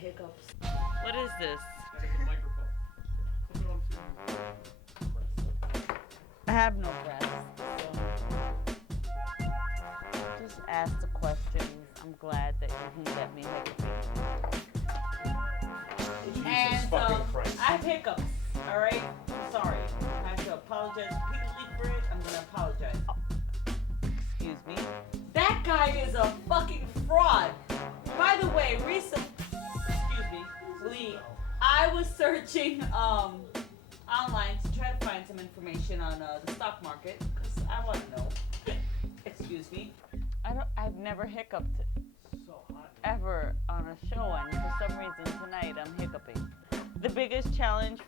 hiccups. What is this? That is a microphone. Put it onto breast. I have no breasts, so just ask the questions. I'm glad that you can let me hiccuping. Jesus And fucking Christ. I have hiccups. All right. Sorry. I have to apologize repeatedly for it. I'm gonna apologize. Excuse me. That guy is a fucking fraud. By the way, recently, I was searching online to try to find some information on the stock market because I want to know. Excuse me. I've never hiccuped So hot. ever on a show, and for some reason tonight I'm hiccuping. The biggest challenge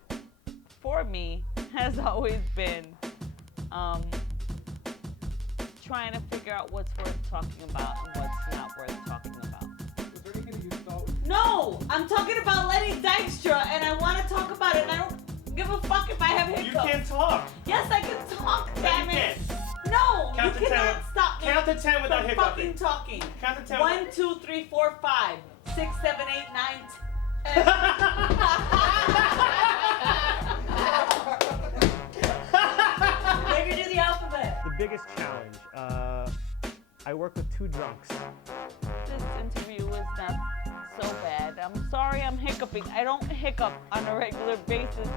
for me has always been trying to figure out what's worth talking about and what's not worth talking about. Was there anything that you thought? No, I'm talking about Lenny Dykstra, and I want to talk about it. And I don't give a fuck if I have hiccups. You can't talk. Yes, I can talk. No, Damn you it. can't. No, Count you to 10 cannot with- stop me. Count to 10 without from hiccuping. fucking talking. Count to 10. 1, 2, 3, 4, 5, 6, 7, 8, 9, 10. Make her do the alphabet. The biggest challenge, I work with two drunks. This interview was not so bad. I'm sorry I'm hiccuping. I don't hiccup on a regular basis.